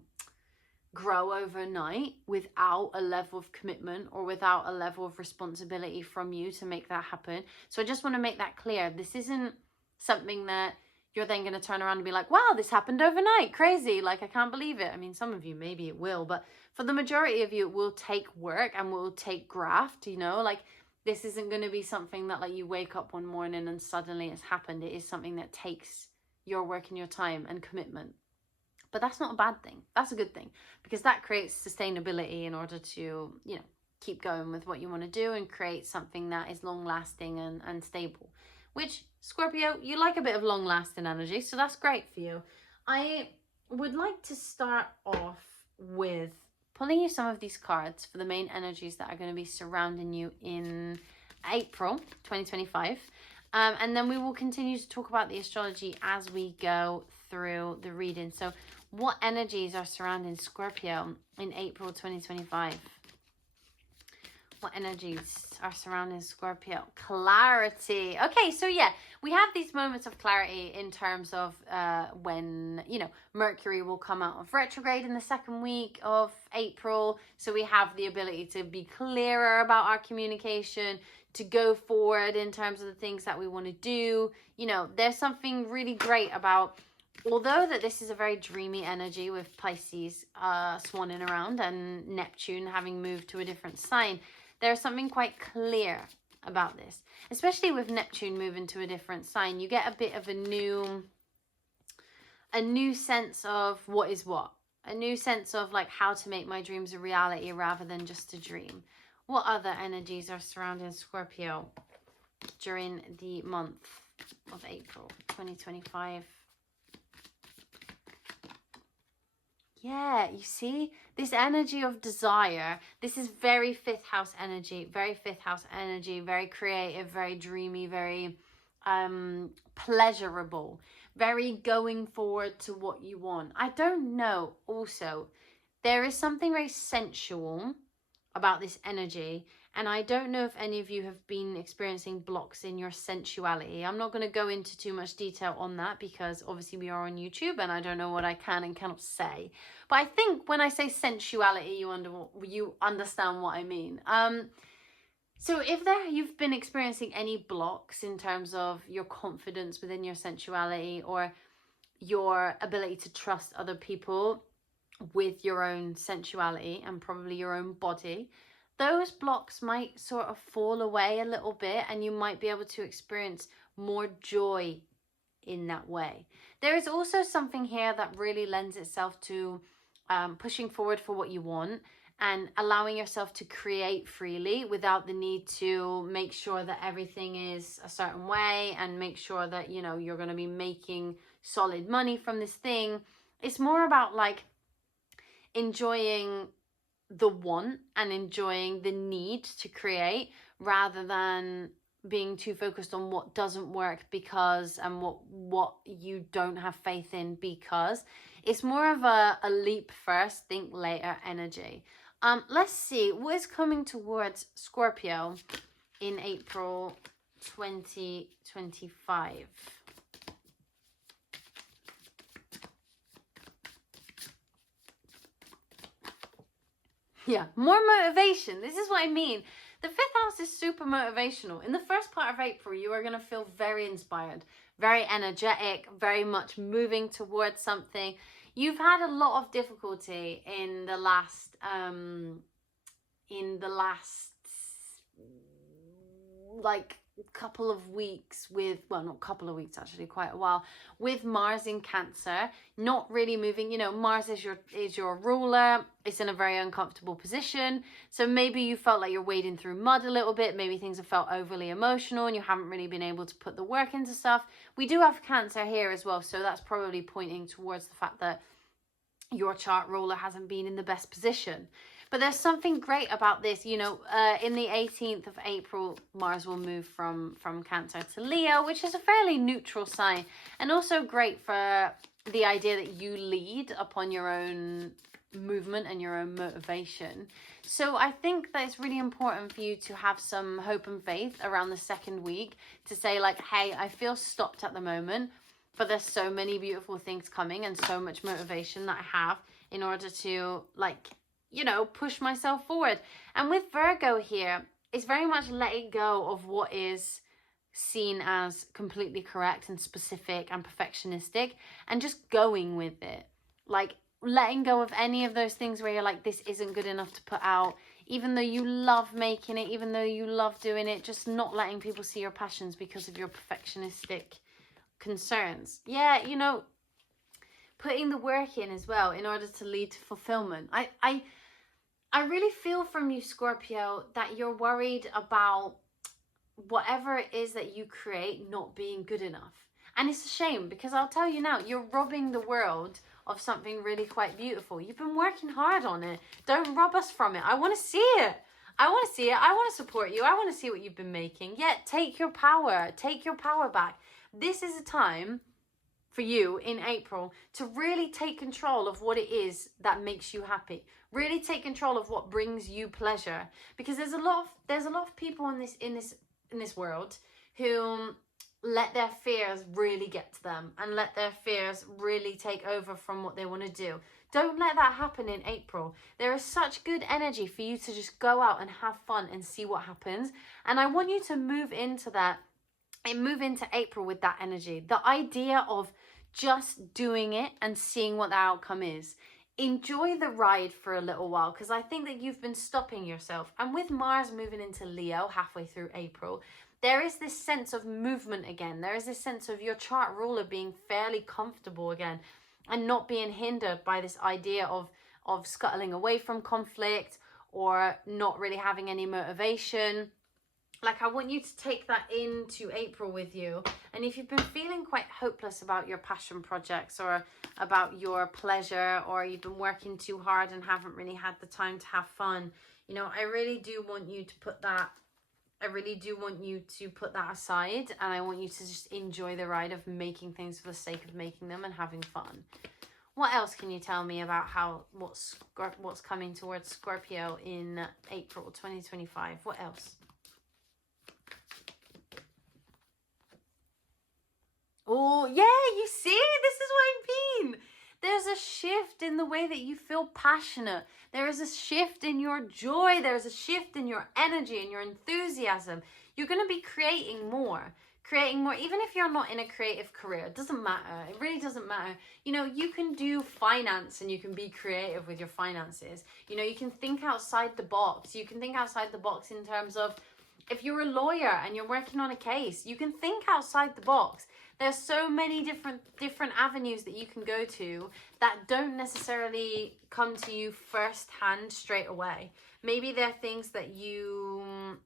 grow overnight without a level of commitment or without a level of responsibility from you to make that happen. So I just want to make that clear. This isn't something that you're then going to turn around and be like, wow, this happened overnight. Crazy. Like, I can't believe it. I mean, some of you, maybe it will. But for the majority of you, it will take work and will take graft, you know, like, this isn't going to be something that like you wake up one morning and suddenly it's happened. It is something that takes your work and your time and commitment. But that's not a bad thing. That's a good thing, because that creates sustainability in order to, you know, keep going with what you want to do and create something that is long lasting and stable, which Scorpio, you like a bit of long lasting energy. So that's great for you. I would like to start off with pulling you some of these cards for the main energies that are going to be surrounding you in April 2025. And then we will continue to talk about the astrology as we go through the reading. So what energies are surrounding Scorpio in April 2025? What energies are surrounding Scorpio? Clarity. Okay, so yeah, we have these moments of clarity in terms of when, you know, Mercury will come out of retrograde in the second week of April. So we have the ability to be clearer about our communication, to go forward in terms of the things that we want to do. You know, there's something really great about, although that this is a very dreamy energy with Pisces swanning around and Neptune having moved to a different sign, there's something quite clear about this, especially with Neptune moving to a different sign. You get a bit of a new sense of what is what, a new sense of like how to make my dreams a reality rather than just a dream. What other energies are surrounding Scorpio during the month of April 2025? Yeah, you see, this energy of desire, this is very fifth house energy, very creative, very dreamy, very pleasurable, very going forward to what you want. I don't know, also, there is something very sensual about this energy, and I don't know if any of you have been experiencing blocks in your sensuality. I'm not going to go into too much detail on that because obviously we are on YouTube and I don't know what I can and cannot say. But I think when I say sensuality, you understand what I mean. So if you've been experiencing any blocks in terms of your confidence within your sensuality or your ability to trust other people with your own sensuality and probably your own body, those blocks might sort of fall away a little bit and you might be able to experience more joy in that way. There is also something here that really lends itself to pushing forward for what you want and allowing yourself to create freely without the need to make sure that everything is a certain way and make sure that, you know, you're going to be making solid money from this thing. It's more about like enjoying the want and enjoying the need to create rather than being too focused on what doesn't work because and what you don't have faith in because. It's more of a leap first, think later energy. Let's see what is coming towards Scorpio in April 2025. Yeah, more motivation. This is what I mean. The fifth house is super motivational. In the first part of April, you are going to feel very inspired, very energetic, very much moving towards something. You've had a lot of difficulty in the last like couple of weeks with, well, not couple of weeks, actually quite a while, with Mars in Cancer, not really moving. You know, Mars is your ruler. It's in a very uncomfortable position. So maybe you felt like you're wading through mud a little bit. Maybe things have felt overly emotional and you haven't really been able to put the work into stuff. We do have Cancer here as well. So that's probably pointing towards the fact that your chart ruler hasn't been in the best position. But there's something great about this, you know, in the 18th of April, Mars will move from Cancer to Leo, which is a fairly neutral sign, and also great for the idea that you lead upon your own movement and your own motivation. So I think that it's really important for you to have some hope and faith around the second week to say like, hey, I feel stopped at the moment, but there's so many beautiful things coming and so much motivation that I have in order to like, you know, push myself forward. And with Virgo here, it's very much letting go of what is seen as completely correct and specific and perfectionistic and just going with it. Like letting go of any of those things where you're like, this isn't good enough to put out, even though you love making it, even though you love doing it, just not letting people see your passions because of your perfectionistic concerns. Yeah, you know, putting the work in as well in order to lead to fulfillment. I really feel from you, Scorpio, that you're worried about whatever it is that you create not being good enough. And it's a shame because I'll tell you now, you're robbing the world of something really quite beautiful. You've been working hard on it. Don't rob us from it. I want to see it. I want to see it. I want to support you. I want to see what you've been making. Yeah, take your power. Take your power back. This is a time for you in April to really take control of what it is that makes you happy. Really take control of what brings you pleasure, because there's a lot of people in this world who let their fears really get to them and let their fears really take over from what they want to do. Don't let that happen in April. There is such good energy for you to just go out and have fun and see what happens. And I want you to move into that and move into April with that energy. The idea of just doing it and seeing what the outcome is. Enjoy the ride for a little while, because I think that you've been stopping yourself. And with Mars moving into Leo halfway through April, there is this sense of movement again. There is this sense of your chart ruler being fairly comfortable again and not being hindered by this idea of scuttling away from conflict or not really having any motivation. Like, I want you to take that into April with you. And if you've been feeling quite hopeless about your passion projects or about your pleasure, or you've been working too hard and haven't really had the time to have fun, you know, I really do want you to put that aside, and I want you to just enjoy the ride of making things for the sake of making them and having fun. What else can you tell me about what's coming towards Scorpio in April 2025? What else? Oh, yeah, you see? This is what I mean. There's a shift in the way that you feel passionate. There is a shift in your joy. There's a shift in your energy and your enthusiasm. You're going to be creating more, even if you're not in a creative career. It doesn't matter. It really doesn't matter. You know, you can do finance and you can be creative with your finances. You know, you can think outside the box. You can think outside the box in terms of, if you're a lawyer and you're working on a case, you can think outside the box. There's so many different avenues that you can go to that don't necessarily come to you firsthand straight away. Maybe they're things that you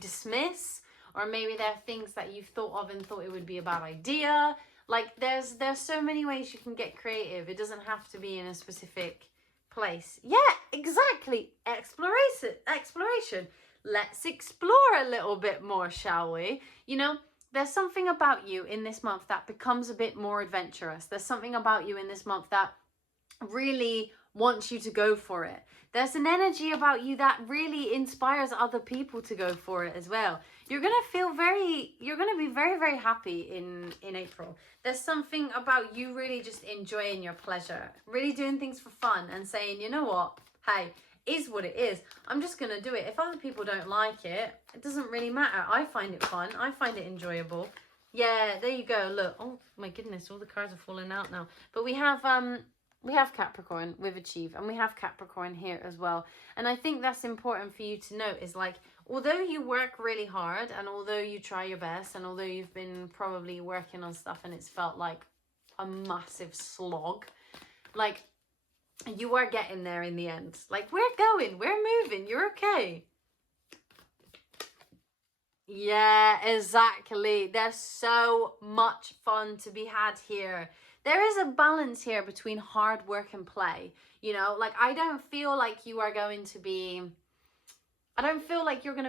dismiss, or maybe they're things that you've thought of and thought it would be a bad idea. Like, there's so many ways you can get creative. It doesn't have to be in a specific place. Yeah, exactly. Exploration. Let's explore a little bit more, shall we? You know, there's something about you in this month that becomes a bit more adventurous. There's something about you in this month that really wants you to go for it. There's an energy about you that really inspires other people to go for it as well. You're going to be very, very happy in April. There's something about you really just enjoying your pleasure, really doing things for fun and saying, you know what, hey, is what it is. I'm just going to do it. If other people don't like it, it doesn't really matter. I find it fun. I find it enjoyable. Yeah, there you go. Look. Oh my goodness, all the cards are falling out now. But we have Capricorn with Achieve, and we have Capricorn here as well. And I think that's important for you to note, is like, although you work really hard and although you try your best and although you've been probably working on stuff and it's felt like a massive slog, like, you are getting there in the end. Like, we're going, we're moving, you're okay. Yeah, exactly. There's so much fun to be had here. There is a balance here between hard work and play. You know, like, I don't feel like you're going to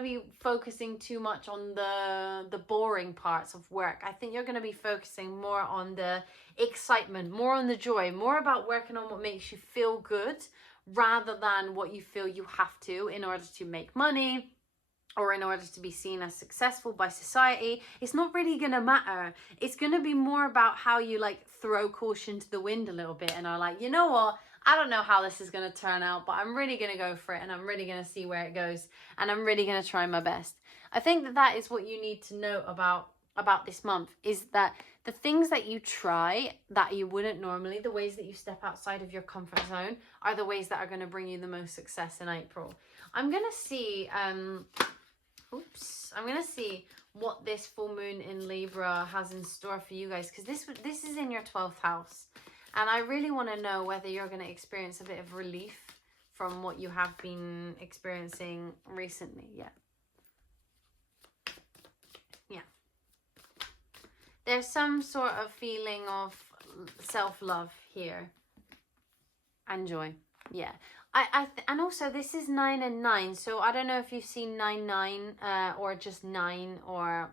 be focusing too much on the boring parts of work. I think you're going to be focusing more on the excitement, more on the joy, more about working on what makes you feel good rather than what you feel you have to in order to make money or in order to be seen as successful by society. It's not really going to matter. It's going to be more about how you, like, throw caution to the wind a little bit and are like, you know what? I don't know how this is going to turn out, but I'm really going to go for it and I'm really going to see where it goes and I'm really going to try my best. I think that is what you need to know about this month, is that the things that you try that you wouldn't normally, the ways that you step outside of your comfort zone, are the ways that are going to bring you the most success in April. I'm going to see, I'm going to see what this full moon in Libra has in store for you guys, because this is in your 12th house. And I really want to know whether you're going to experience a bit of relief from what you have been experiencing recently. Yeah. There's some sort of feeling of self-love here and joy. Yeah. And also this is 9 and 9. So I don't know if you've seen 9, 9, or just 9, or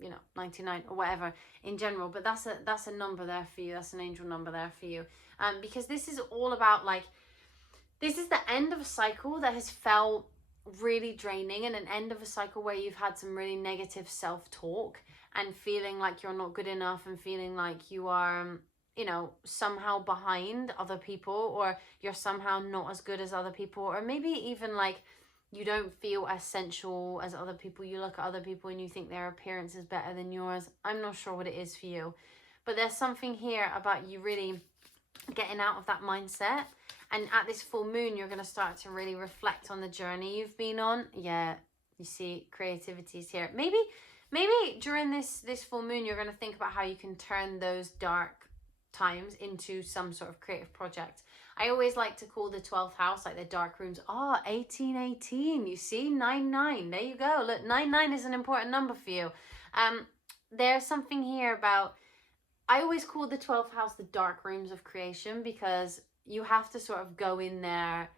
you know, 99 or whatever in general. But that's a number there for you. That's an angel number there for you. Because this is all about, like, this is the end of a cycle that has felt really draining, and an end of a cycle where you've had some really negative self-talk and feeling like you're not good enough, and feeling like you are, you know, somehow behind other people, or you're somehow not as good as other people, or maybe even like you don't feel as sensual as other people. You look at other people and you think their appearance is better than yours. I'm not sure what it is for you, but there's something here about you really getting out of that mindset. And at this full moon, you're going to start to really reflect on the journey you've been on. Yeah, you see creativity is here. Maybe during this full moon, you're going to think about how you can turn those dark times into some sort of creative project. I always like to call the 12th house, like the dark rooms, 1818. You see, 99. There you go. Look, 99 is an important number for you. There's something here about, I always call the 12th house the dark rooms of creation, because you have to sort of go in there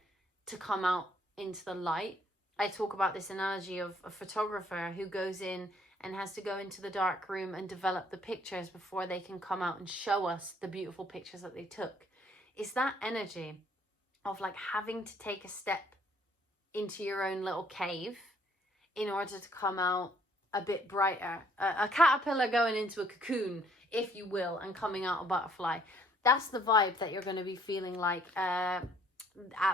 to come out into the light. I talk about this analogy of a photographer who goes in and has to go into the dark room and develop the pictures before they can come out and show us the beautiful pictures that they took. It's that energy of like having to take a step into your own little cave in order to come out a bit brighter. A caterpillar going into a cocoon, if you will, and coming out a butterfly. That's the vibe that you're going to be feeling like at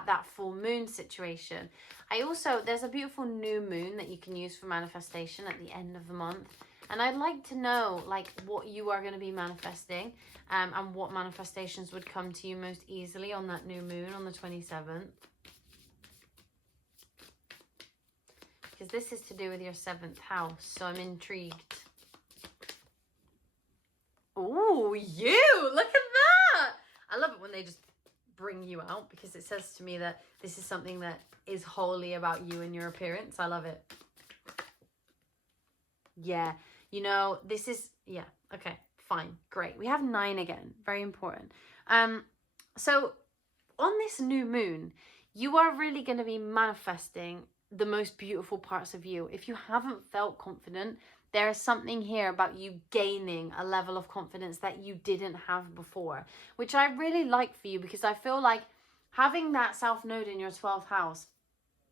that full moon situation. There's a beautiful new moon that you can use for manifestation at the end of the month. And I'd like to know, like, what you are going to be manifesting, and what manifestations would come to you most easily on that new moon on the 27th. Because this is to do with your 7th house, so I'm intrigued. Oh, you! Look at that! I love it when they just bring you out, because it says to me that this is something that is wholly about you and your appearance. I love it. Yeah, you know, this is, yeah, okay, fine, great. We have 9 again, very important. So on this new moon, you are really going to be manifesting the most beautiful parts of you. If you haven't felt confident, there is something here about you gaining a level of confidence that you didn't have before, which I really like for you, because I feel like having that South Node in your 12th house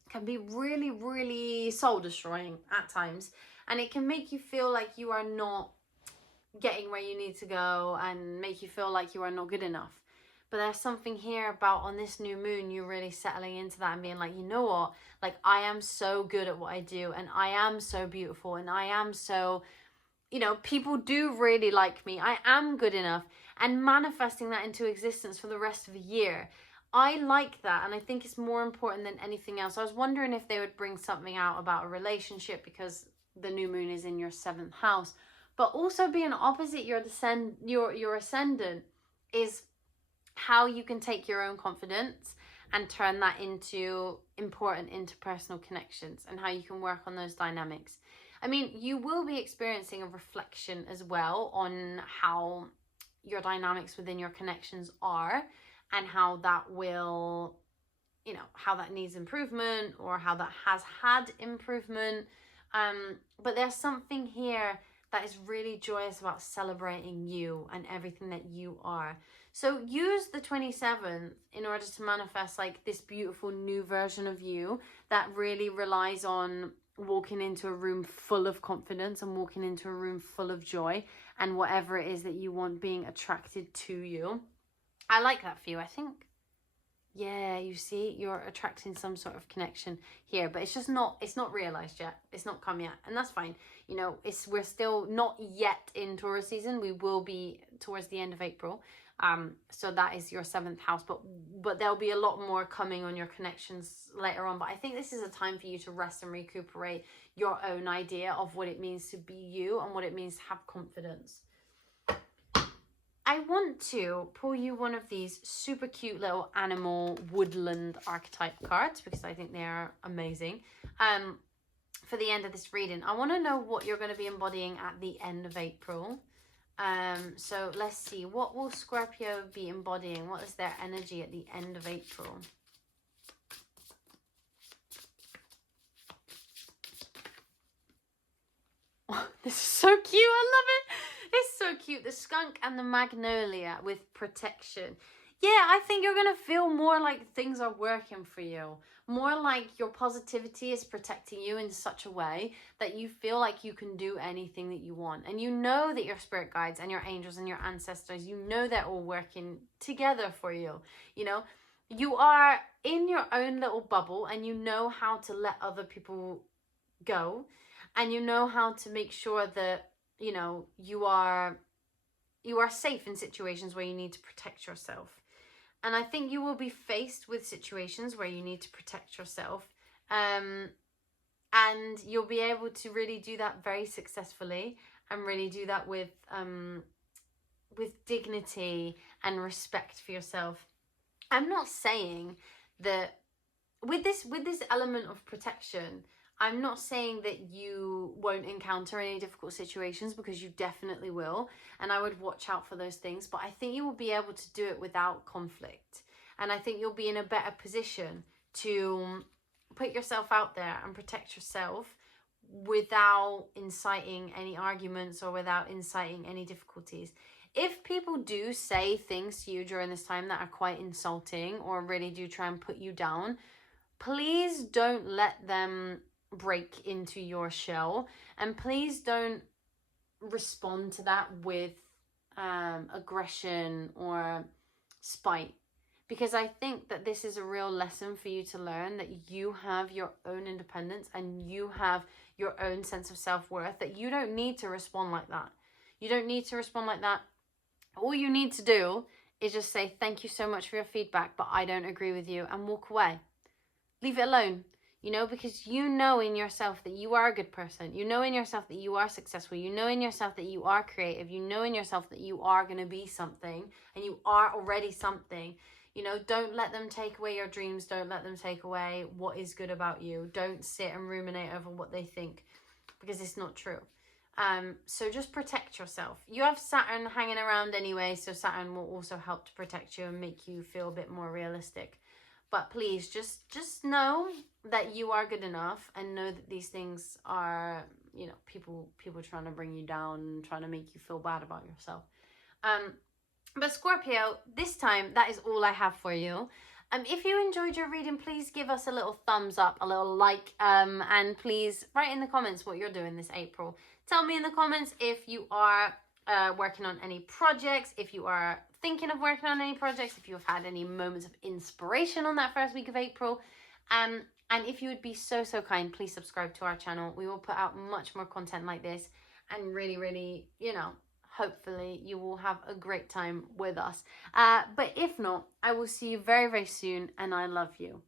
can be really, really soul destroying at times. And it can make you feel like you are not getting where you need to go, and make you feel like you are not good enough. But there's something here about on this new moon, you really settling into that and being like, you know what? Like, I am so good at what I do, and I am so beautiful, and I am so, you know, people do really like me. I am good enough, and manifesting that into existence for the rest of the year. I like that, and I think it's more important than anything else. I was wondering if they would bring something out about a relationship, because the new moon is in your 7th house, but also being opposite your ascendant is how you can take your own confidence and turn that into important interpersonal connections, and how you can work on those dynamics. I mean, you will be experiencing a reflection as well on how your dynamics within your connections are, and how that will, you know, how that needs improvement, or how that has had improvement. But there's something here that is really joyous about celebrating you and everything that you are. So use the 27th in order to manifest like this beautiful new version of you that really relies on walking into a room full of confidence, and walking into a room full of joy, and whatever it is that you want being attracted to you. I like that for you, I think. Yeah, you see, you're attracting some sort of connection here, but it's not realized yet. It's not come yet, and that's fine. You know, we're still not yet in Taurus season. We will be towards the end of April. So that is your 7th house, but there'll be a lot more coming on your connections later on. But I think this is a time for you to rest and recuperate your own idea of what it means to be you, and what it means to have confidence. I want to pull you one of these super cute little animal woodland archetype cards, because I think they are amazing. For the end of this reading, I want to know what you're going to be embodying at the end of April. So let's see, what will Scorpio be embodying? What is their energy at the end of April? Oh, this is so cute. I love it. It's so cute. The skunk and the magnolia with protection. Yeah, I think you're going to feel more like things are working for you. More like your positivity is protecting you in such a way that you feel like you can do anything that you want. And you know that your spirit guides and your angels and your ancestors, you know they're all working together for you. You know, you are in your own little bubble and you know how to let other people go. And you know how to make sure that, you know, you are safe in situations where you need to protect yourself. And I think you will be faced with situations where you need to protect yourself. And you'll be able to really do that very successfully and really do that with dignity and respect for yourself. I'm not saying that with this element of protection, I'm not saying that you won't encounter any difficult situations, because you definitely will. And I would watch out for those things. But I think you will be able to do it without conflict. And I think you'll be in a better position to put yourself out there and protect yourself without inciting any arguments or without inciting any difficulties. If people do say things to you during this time that are quite insulting or really do try and put you down, please don't let them break into your shell, and please don't respond to that with aggression or spite, because I think that this is a real lesson for you to learn, that you have your own independence and you have your own sense of self-worth, that you don't need to respond like that. You don't need to respond like that. All you need to do is just say, thank you so much for your feedback, but I don't agree with you, and walk away. Leave it alone. You know, because you know in yourself that you are a good person. You know in yourself that you are successful. You know in yourself that you are creative. You know in yourself that you are going to be something, and you are already something. You know, don't let them take away your dreams. Don't let them take away what is good about you. Don't sit and ruminate over what they think, because it's not true. So just protect yourself. You have Saturn hanging around anyway, so Saturn will also help to protect you and make you feel a bit more realistic. But please, just know that you are good enough, and know that these things are, you know, people trying to bring you down, trying to make you feel bad about yourself. But Scorpio, this time, that is all I have for you. If you enjoyed your reading, please give us a little thumbs up, a little like, and please write in the comments what you're doing this April. Tell me in the comments if you are working on any projects, if you are thinking of working on any projects, if you've had any moments of inspiration on that first week of April. And if you would be so kind, please subscribe to our channel. We will put out much more content like this, and really, you know, hopefully you will have a great time with us. But if not, I will see you very soon, and I love you.